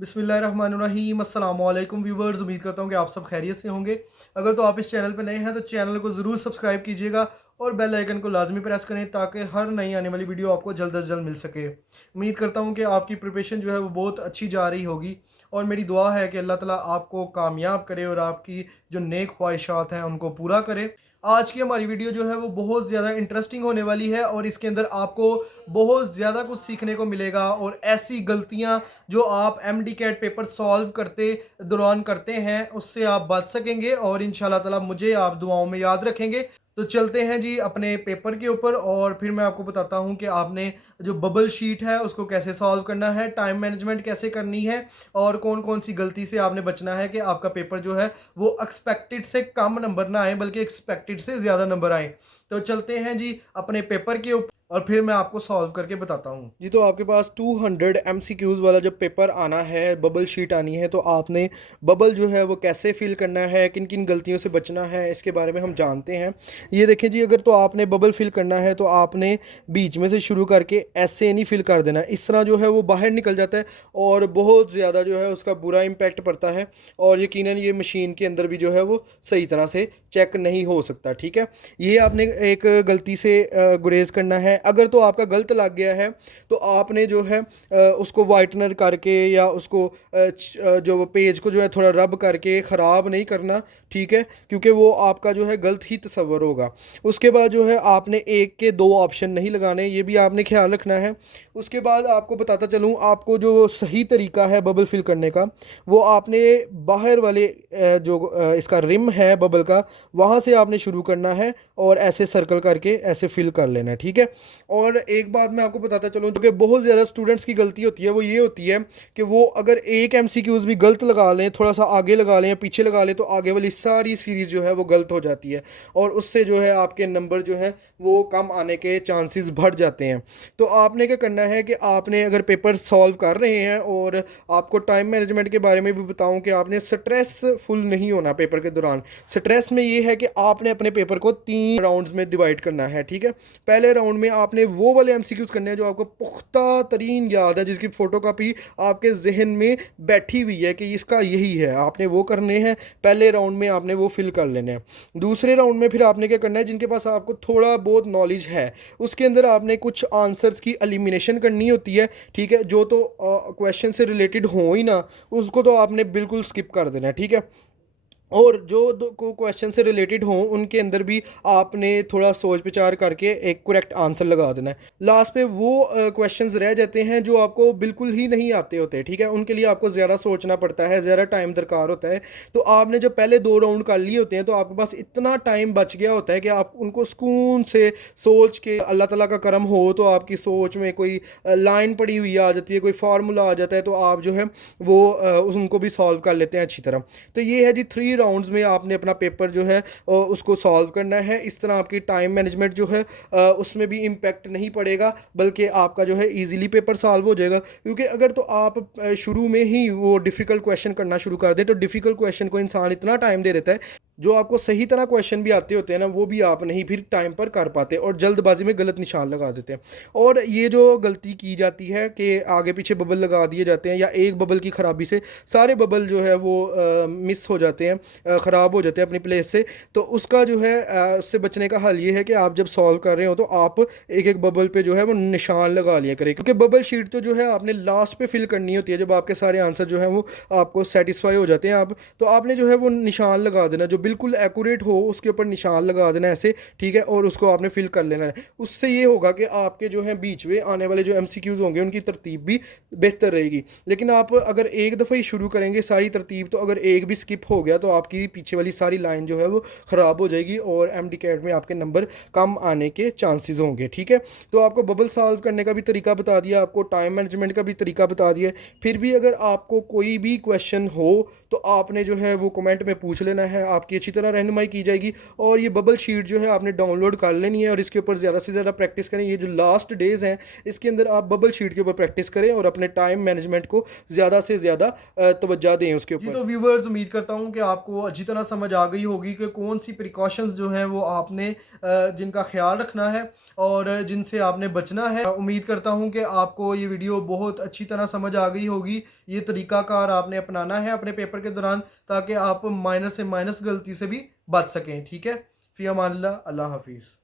बिस्मिल्लाहिर्रहमानिर्रहीम अस्सलाम वालेकुम व्यूवर्स। उम्मीद करता हूँ कि आप सब खैरियत से होंगे। अगर तो आप इस चैनल पर नए हैं तो चैनल को ज़रूर सब्सक्राइब कीजिएगा और बेल आइकन को लाजमी प्रेस करें ताकि हर नई आने वाली वीडियो आपको जल्द अज जल्द मिल सके। उम्मीद करता हूँ कि आपकी प्रिपरेशन जो है वो बहुत अच्छी जा रही होगी और मेरी दुआ है कि अल्लाह ताला आपको कामयाब करे और आपकी जो नेक ख्वाहिशात हैं उनको पूरा करे। आज की हमारी वीडियो जो है वो बहुत ज़्यादा इंटरेस्टिंग होने वाली है और इसके अंदर आपको बहुत ज़्यादा कुछ सीखने को मिलेगा और ऐसी गलतियां जो आप एमडी कैट पेपर सॉल्व करते दौरान करते हैं उससे आप बच सकेंगे और इंशाल्लाह ताला मुझे आप दुआओं में याद रखेंगे। तो चलते हैं जी अपने पेपर के ऊपर और फिर मैं आपको बताता हूं कि आपने जो बबल शीट है उसको कैसे सॉल्व करना है, टाइम मैनेजमेंट कैसे करनी है और कौन कौन सी गलती से आपने बचना है कि आपका पेपर जो है वो एक्सपेक्टेड से कम नंबर ना आए बल्कि एक्सपेक्टेड से ज़्यादा नंबर आए। तो चलते हैं जी अपने पेपर के ऊपर और फिर मैं आपको सॉल्व करके बताता हूँ जी। तो आपके पास 200 MCQs वाला जब पेपर आना है, बबल शीट आनी है, तो आपने बबल जो है वो कैसे फिल करना है, किन किन गलतियों से बचना है, इसके बारे में हम जानते हैं। ये देखें जी, अगर तो आपने बबल फिल करना है तो आपने बीच में से शुरू करके ऐसे नहीं फिल कर देना, इस तरह जो है वो बाहर निकल जाता है और बहुत ज़्यादा जो है उसका बुरा इम्पैक्ट पड़ता है और यकीनन ये मशीन के अंदर भी जो है वो सही तरह से चेक नहीं हो सकता। ठीक है, ये आपने एक गलती से गुरेज करना है। अगर तो आपका गलत लग गया है तो आपने जो है उसको वाइटनर करके या उसको जो पेज को जो है थोड़ा रब करके ख़राब नहीं करना। ठीक है, क्योंकि वो आपका जो है गलत ही तस्वर होगा। उसके बाद जो है आपने एक के दो ऑप्शन नहीं लगाने, ये भी आपने ख्याल रखना है। उसके बाद आपको बताता चलूँ, आपको जो सही तरीका है बबल फिल करने का वो आपने बाहर वाले जो इसका रिम है बबल का, वहाँ से आपने शुरू करना है और ऐसे सर्कल करके ऐसे फिल कर लेना है। ठीक है, और एक बात मैं आपको बताता चलूँ जो कि बहुत ज़्यादा स्टूडेंट्स की गलती होती है, वो ये होती है कि वो अगर एक एमसीक्यूज़ भी गलत लगा लें, थोड़ा सा आगे लगा लें या पीछे लगा लें, तो आगे वाली सारी सीरीज़ जो है वो गलत हो जाती है और उससे जो है आपके नंबर जो है वो कम आने के चांसेस बढ़ जाते हैं। तो आपने क्या करना है कि आपने अगर पेपर सॉल्व कर रहे हैं, और आपको टाइम मैनेजमेंट के बारे में भी बताऊं कि आपने स्ट्रेसफुल नहीं होना पेपर के दौरान। स्ट्रेस में ये है कि आपने अपने पेपर को 3 राउंड्स में डिवाइड करना है। ठीक है, पहले राउंड में आपने वो वाले एमसीक्यूज करने हैं जो आपको पुख्ता तरीन याद है, जिसकी फ़ोटोकॉपी आपके जहन में बैठी हुई है कि इसका यही है, आपने वो करने हैं। पहले राउंड में आपने वो फिल कर लेने हैं। दूसरे राउंड में फिर आपने क्या करना है, जिनके पास आपको थोड़ा बहुत नॉलेज है उसके अंदर आपने कुछ आंसर्स की एलिमिनेशन करनी होती है। ठीक है, जो तो क्वेश्चन से रिलेटेड हो ही ना उसको तो आपने बिल्कुल स्किप कर देना है। ठीक है, और जो दो को क्वेश्चन से रिलेटेड हों उनके अंदर भी आपने थोड़ा सोच विचार करके एक करेक्ट आंसर लगा देना है। लास्ट पे वो क्वेश्चंस रह जाते हैं जो आपको बिल्कुल ही नहीं आते होते। ठीक है, उनके लिए आपको ज़्यादा सोचना पड़ता है, ज़्यादा टाइम दरकार होता है। तो आपने जब पहले 2 राउंड कर लिए होते हैं तो आपके पास इतना टाइम बच गया होता है कि आप उनको सुकून से सोच के, अल्लाह ताला का करम हो तो आपकी सोच में कोई लाइन पड़ी हुई आ जाती है, कोई फार्मूला आ जाता है, तो आप जो है वो उनको भी सॉल्व कर लेते हैं अच्छी तरह। तो ये है जी, 3 राउंड्स में आपने अपना पेपर जो है उसको सॉल्व करना है। इस तरह आपकी टाइम मैनेजमेंट जो है उसमें भी इम्पेक्ट नहीं पड़ेगा, बल्कि आपका जो है इजीली पेपर सॉल्व हो जाएगा। क्योंकि अगर तो आप शुरू में ही वो डिफ़िकल्ट क्वेश्चन करना शुरू कर दें तो डिफ़िकल्ट क्वेश्चन को इंसान इतना टाइम दे देता है, जो आपको सही तरह क्वेश्चन भी आते होते हैं ना वो भी आप नहीं फिर टाइम पर कर पाते और जल्दबाजी में गलत निशान लगा देते हैं। और ये जो गलती की जाती है कि आगे पीछे बबल लगा दिए जाते हैं या एक बबल की ख़राबी से सारे बबल जो है वो मिस हो जाते हैं, ख़राब हो जाते हैं अपनी प्लेस से। तो उसका जो है उससे बचने का हल ये है कि आप जब सॉल्व कर रहे हो तो आप एक एक बबल पे जो है वो निशान लगा लिया करें, क्योंकि बबल शीट तो जो है आपने लास्ट पे फिल करनी होती है जब आपके सारे आंसर जो है वो आपको सेटिस्फाई हो जाते हैं। आप तो आपने जो है वो निशान लगा देना, जो बिल्कुल एक्यूरेट हो उसके ऊपर निशान लगा देना ऐसे। ठीक है, और उसको आपने फिल कर लेना है। उससे ये होगा कि आपके जो है बीच में आने वाले जो एमसीक्यूज होंगे उनकी तरतीब भी बेहतर रहेगी। लेकिन आप अगर एक दफ़ा ही शुरू करेंगे सारी तरतीब, तो अगर एक भी स्किप हो गया तो आपकी पीछे वाली सारी लाइन जो है वो ख़राब हो जाएगी और एमडी कैट में आपके नंबर कम आने के चांसेस होंगे। ठीक है, तो आपको बबल सॉल्व करने का भी तरीका बता दिया, आपको टाइम मैनेजमेंट का भी तरीका बता दिया। फिर भी अगर आपको कोई भी क्वेश्चन हो तो आपने जो है वो कमेंट में पूछ लेना है, आपकी अच्छी तरह रहनुमाई की जाएगी। और ये बबल शीट जो है आपने डाउनलोड कर लेनी है और इसके ऊपर ज़्यादा से ज़्यादा प्रैक्टिस करें। ये जो लास्ट डेज़ हैं इसके अंदर आप बबल शीट के ऊपर प्रैक्टिस करें और अपने टाइम मैनेजमेंट को ज़्यादा से ज़्यादा तवज्जो दें उसके ऊपर। जी, तो व्यूवर्स उम्मीद करता हूँ कि आपको अच्छी तरह समझ आ गई होगी कि कौन सी प्रिकॉशंस जो हैं वो आपने जिनका ख्याल रखना है और जिनसे आपने बचना है। उम्मीद करता हूँ कि आपको ये वीडियो बहुत अच्छी तरह समझ आ गई होगी। ये तरीक़ाकार आपने अपनाना है अपने पेपर के दौरान, ताकि आप माइनस से माइनस गलती से भी बच सकें। ठीक है, फ़ी अमानिल्लाह, अल्लाह हाफ़िज़।